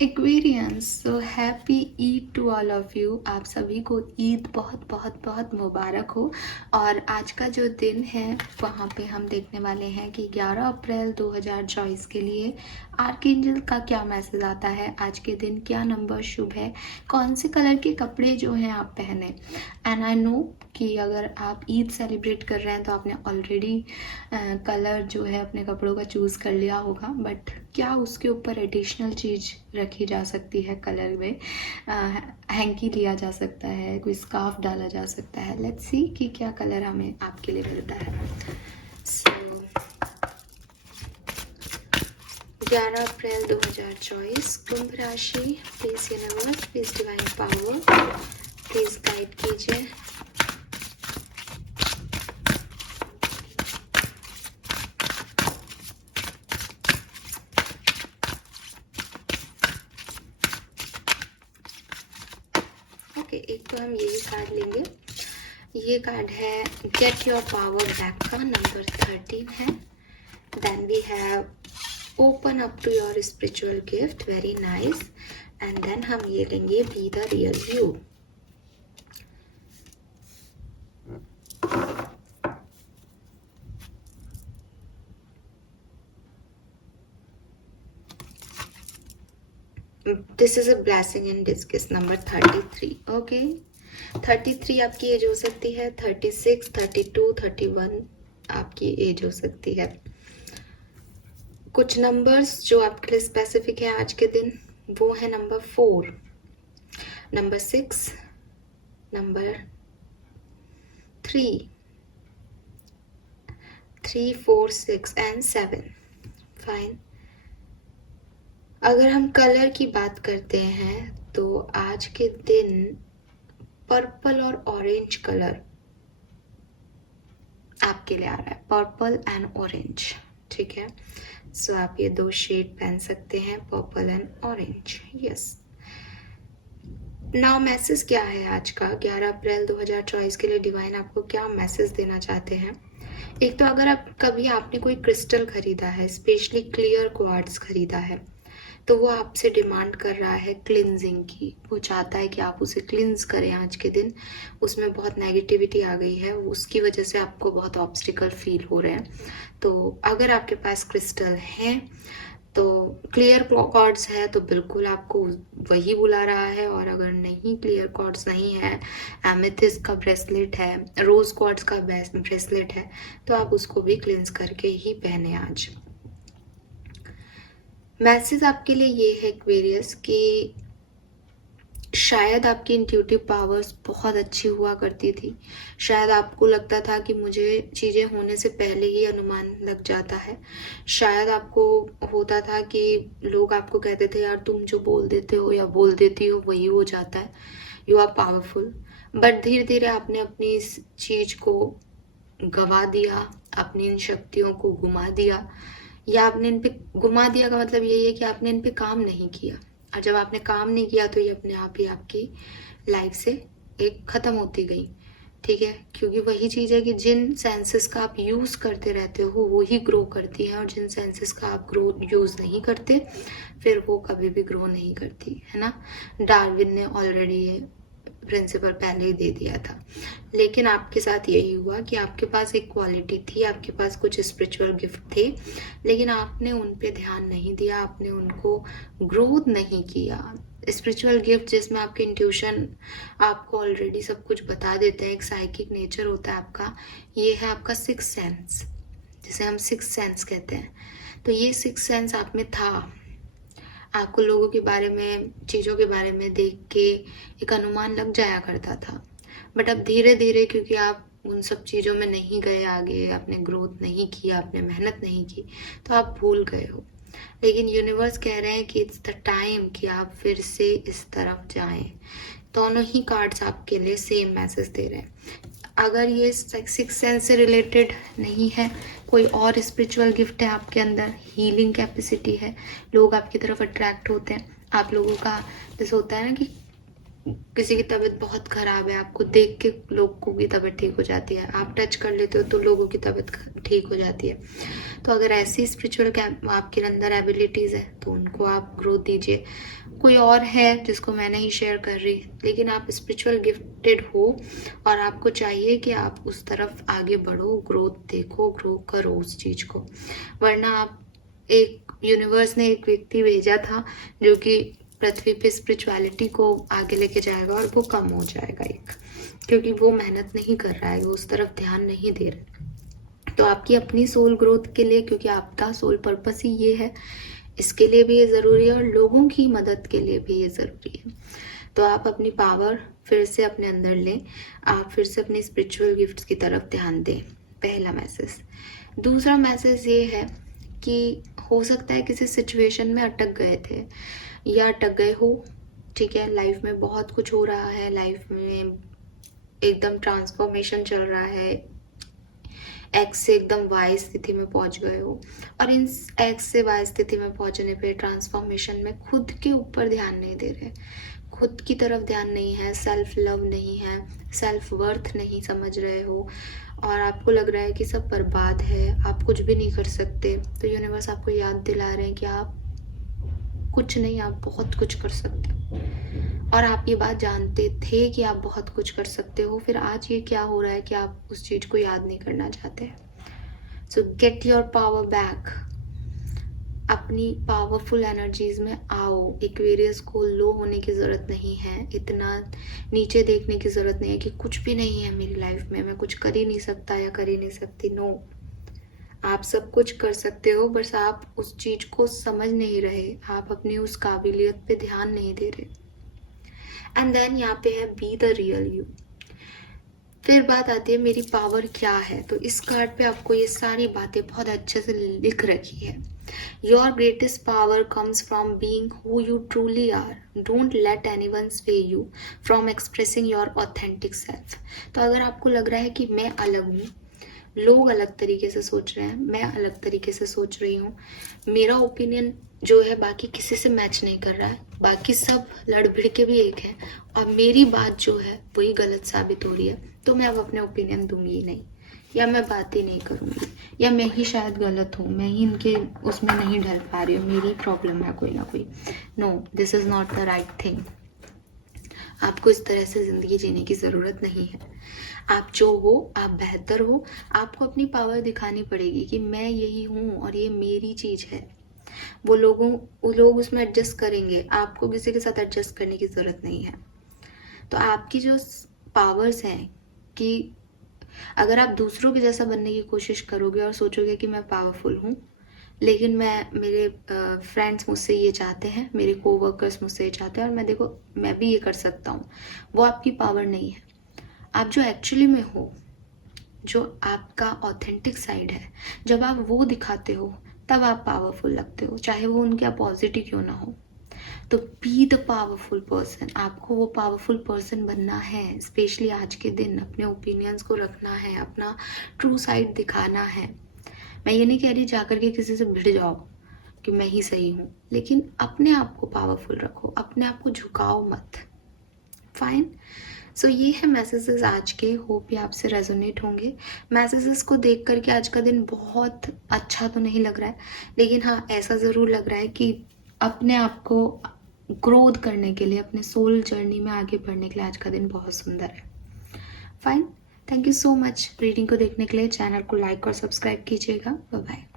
Aquarians, so happy Eid to all of you. आप सभी को ईद बहुत बहुत बहुत मुबारक हो। और आज का जो दिन है वहाँ पे हम देखने वाले हैं कि 11 अप्रैल 2024 के लिए आर्कएंजल का क्या मैसेज आता है। आज के दिन क्या नंबर शुभ है, कौन से कलर के कपड़े जो हैं आप पहने। एंड आई नो कि अगर आप ईद सेलिब्रेट कर रहे हैं तो आपने ऑलरेडी कलर जो है अपने कपड़ों का चूज़ कर लिया होगा, बट क्या उसके ऊपर एडिशनल चीज़ रखी जा सकती है कलर में। हैंकी लिया जा सकता है, कोई स्कार्फ डाला जा सकता है। लेट्स सी कि क्या कलर हमें आपके लिए मिलता है। सो 11 अप्रैल 2024 कुंभ राशि। Please universe, please divine power, please guide कीजिए। ओके, एक तो हम यही कार्ड लेंगे। ये कार्ड है गेट योर पावर बैक का, नंबर 13 है। Then we have open up to your spiritual gift, very nice. And then हम ये लेंगे be the real you. This is a blessing in disguise, number 33। Okay, 33 आपकी as हो सकती है, 36, 32, 31 आपकी एज हो सकती है। कुछ नंबर्स जो आपके लिए स्पेसिफिक है आज के दिन वो है number 4, number 6, number 3, 4, 6 and 7। Fine. अगर हम कलर की बात करते हैं तो आज के दिन पर्पल और ऑरेंज कलर आपके लिए आ रहा है, पर्पल एंड ऑरेंज। ठीक है, सो आप ये दो शेड पहन सकते हैं, purple and orange. Yes, now message क्या है आज का 11 अप्रैल 2024 के लिए। डिवाइन आपको क्या मैसेज देना चाहते हैं। एक तो अगर आप कभी आपने कोई क्रिस्टल खरीदा है, स्पेशली क्लियर क्वार्ट्ज खरीदा है, तो वो आपसे डिमांड कर रहा है क्लिनजिंग की। वो चाहता है कि आप उसे क्लिनज करें आज के दिन। उसमें बहुत नेगेटिविटी आ गई है, उसकी वजह से आपको बहुत ऑब्स्टिकल फील हो रहे हैं। तो अगर आपके पास क्रिस्टल है तो क्लियर कॉर्ड्स है तो बिल्कुल आपको वही बुला रहा है। और अगर नहीं, क्लियर कॉर्ड्स नहीं है, एमेथिस्ट का ब्रेसलेट है, रोज क्वार्ट्ज का ब्रेसलेट है, तो आप उसको भी क्लिनज करके ही पहने आज। मैसेज आपके लिए ये है एक्वेरियस कि शायद आपकी इंट्यूटिव पावर्स बहुत अच्छी हुआ करती थी। शायद आपको लगता था कि मुझे चीज़ें होने से पहले ही अनुमान लग जाता है। शायद आपको होता था कि लोग आपको कहते थे यार तुम जो बोल देते हो या बोल देती हो वही हो जाता है, यू आर पावरफुल। बट धीरे धीरे आपने अपनी इस चीज़ को गवा दिया, अपनी इन शक्तियों को घुमा दिया, या आपने इन पे घुमा दिया का मतलब यही है कि आपने इन पे काम नहीं किया। और जब आपने काम नहीं किया तो ये अपने आप ही आपकी लाइफ से एक ख़त्म होती गई। ठीक है, क्योंकि वही चीज़ है कि जिन सेंसेस का आप यूज़ करते रहते हो वो ही ग्रो करती है, और जिन सेंसेस का आप यूज़ नहीं करते फिर वो कभी भी ग्रो नहीं करती है ना। डार्विन ने ऑलरेडी ये प्रिंसिपल पहले ही दे दिया था। लेकिन आपके साथ यही हुआ कि आपके पास एक क्वालिटी थी, आपके पास कुछ स्पिरिचुअल गिफ्ट थे, लेकिन आपने उन पे ध्यान नहीं दिया, आपने उनको ग्रोथ नहीं किया। स्पिरिचुअल गिफ्ट जिसमें आपके इंट्यूशन आपको ऑलरेडी सब कुछ बता देते हैं, एक साइकिक नेचर होता है आपका। ये है आपका सिक्स सेंस, जिसे हम सिक्स सेंस कहते हैं। तो ये सिक्स सेंस आप में था। आपको लोगों के बारे में, चीज़ों के बारे में देख के एक अनुमान लग जाया करता था। बट अब धीरे धीरे क्योंकि आप उन सब चीज़ों में नहीं गए आगे, आपने ग्रोथ नहीं किया, आपने मेहनत नहीं की, तो आप भूल गए हो। लेकिन यूनिवर्स कह रहे हैं कि इट्स द टाइम कि आप फिर से इस तरफ जाएं। दोनों ही कार्ड्स आपके लिए सेम मैसेज दे रहे हैं। अगर ये सिक्स सेंस से रिलेटेड नहीं है, कोई और स्पिरिचुअल गिफ्ट है आपके अंदर, हीलिंग कैपेसिटी है, लोग आपकी तरफ अट्रैक्ट होते हैं। आप लोगों का जैसे होता है ना कि किसी की तबीयत बहुत ख़राब है, आपको देख के लोगों की तबीयत ठीक हो जाती है, आप टच कर लेते हो तो लोगों की तबीयत ठीक हो जाती है। तो अगर ऐसी स्पिरिचुअल आपके अंदर एबिलिटीज़ है तो उनको आप ग्रोथ दीजिए। कोई और है जिसको मैं नहीं शेयर कर रही, लेकिन आप स्पिरिचुअल गिफ्टेड हो और आपको चाहिए कि आप उस तरफ आगे बढ़ो, ग्रोथ देखो, ग्रो करो उस चीज़ को। वरना आप यूनिवर्स ने एक व्यक्ति भेजा था जो कि पृथ्वी पे स्पिरिचुअलिटी को आगे लेके जाएगा और वो कम हो जाएगा क्योंकि वो मेहनत नहीं कर रहा है, वो उस तरफ ध्यान नहीं दे रहा। तो आपकी अपनी सोल ग्रोथ के लिए, क्योंकि आपका सोल पर्पस ही ये है, इसके लिए भी ये ज़रूरी है और लोगों की मदद के लिए भी ये ज़रूरी है। तो आप अपनी पावर फिर से अपने अंदर लें, आप फिर से अपनी स्पिरिचुअल गिफ्ट्स की तरफ ध्यान दें। पहला मैसेज। दूसरा मैसेज ये है कि हो सकता है किसी सिचुएशन में अटक गए थे या अटक गए हो, ठीक है, लाइफ में बहुत कुछ हो रहा है, लाइफ में एकदम ट्रांसफॉर्मेशन चल रहा है, एक्स से एकदम वाई स्थिति में पहुंच गए हो और इन एक्स से वाई स्थिति में पहुंचने पे ट्रांसफॉर्मेशन में खुद के ऊपर ध्यान नहीं दे रहे, खुद की तरफ ध्यान नहीं है, सेल्फ लव नहीं है, सेल्फ वर्थ नहीं समझ रहे हो और आपको लग रहा है कि सब बर्बाद है, आप कुछ भी नहीं कर सकते। तो यूनिवर्स आपको याद दिला रहे हैं कि आप कुछ नहीं, आप बहुत कुछ कर सकते हो और आप ये बात जानते थे कि आप बहुत कुछ कर सकते हो, फिर आज ये क्या हो रहा है कि आप उस चीज़ को याद नहीं करना चाहते। सो गेट योर पावर बैक, अपनी पावरफुल एनर्जीज में आओ। एक्वेरियस को लो होने की ज़रूरत नहीं है, इतना नीचे देखने की ज़रूरत नहीं है कि कुछ भी नहीं है मेरी लाइफ में, मैं कुछ कर ही नहीं सकता या कर ही नहीं सकती। नो, आप सब कुछ कर सकते हो, बस आप उस चीज़ को समझ नहीं रहे, आप अपनी उस काबिलियत पे ध्यान नहीं दे रहे। एंड देन यहाँ पे है बी द रियल यू। फिर बात आती है मेरी पावर क्या है, तो इस कार्ड पे आपको ये सारी बातें बहुत अच्छे से लिख रखी है। Your greatest power comes from being who you truly are, don't let anyone sway you from expressing your authentic self. तो अगर आपको लग रहा है कि मैं अलग हूँ, लोग अलग तरीके से सोच रहे हैं, मैं अलग तरीके से सोच रही हूँ, मेरा ओपिनियन जो है बाकी किसी से मैच नहीं कर रहा है, बाकी सब लड़ भिड़ के भी एक है और मेरी बात जो है वही गलत साबित हो रही है, तो मैं अब अपने ओपिनियन दूंगी नहीं, या मैं बात ही नहीं करूँगी, या मैं ही शायद गलत हूँ, मैं ही इनके उसमें नहीं ढल पा रही हूँ, मेरी प्रॉब्लम है कोई ना कोई। No, this is not the right thing. आपको इस तरह से ज़िंदगी जीने की ज़रूरत नहीं है। आप जो हो, आप बेहतर हो, आपको अपनी पावर दिखानी पड़ेगी कि मैं यही हूँ और ये मेरी चीज़ है। वो लोग उसमें एडजस्ट करेंगे, आपको किसी के साथ एडजस्ट करने की ज़रूरत नहीं है। तो आपकी जो पावर्स हैं कि अगर आप दूसरों के जैसा बनने की कोशिश करोगे और सोचोगे कि मैं पावरफुल हूँ, लेकिन मेरे फ्रेंड्स मुझसे ये चाहते हैं, मेरे कोवर्कर्स मुझसे ये चाहते हैं और मैं भी ये कर सकता हूँ, वो आपकी पावर नहीं है। आप जो एक्चुअली में हो, जो आपका ऑथेंटिक साइड है, जब आप वो दिखाते हो तब आप पावरफुल लगते हो, चाहे वो उनके अपोजिट ही क्यों ना हो। तो बी द पावरफुल पर्सन, आपको वो पावरफुल पर्सन बनना है, स्पेशली आज के दिन अपने ओपिनियंस को रखना है, अपना ट्रू साइड दिखाना है। मैं ये नहीं कह रही जाकर के किसी से भिड़ जाओ कि मैं ही सही हूँ, लेकिन अपने आप को पावरफुल रखो, अपने आप को झुकाओ मत। फाइन। सो ये है मैसेजेस आज के, होप ये आपसे रेजोनेट होंगे। मैसेजेस को देख करके आज का दिन बहुत अच्छा तो नहीं लग रहा है, लेकिन हाँ ऐसा ज़रूर लग रहा है कि अपने आप को ग्रोथ करने के लिए, अपने सोल जर्नी में आगे बढ़ने के लिए आज का दिन बहुत सुंदर है। Fine, thank you so much reading को देखने के लिए। चैनल को लाइक और सब्सक्राइब कीजिएगा। Bye bye.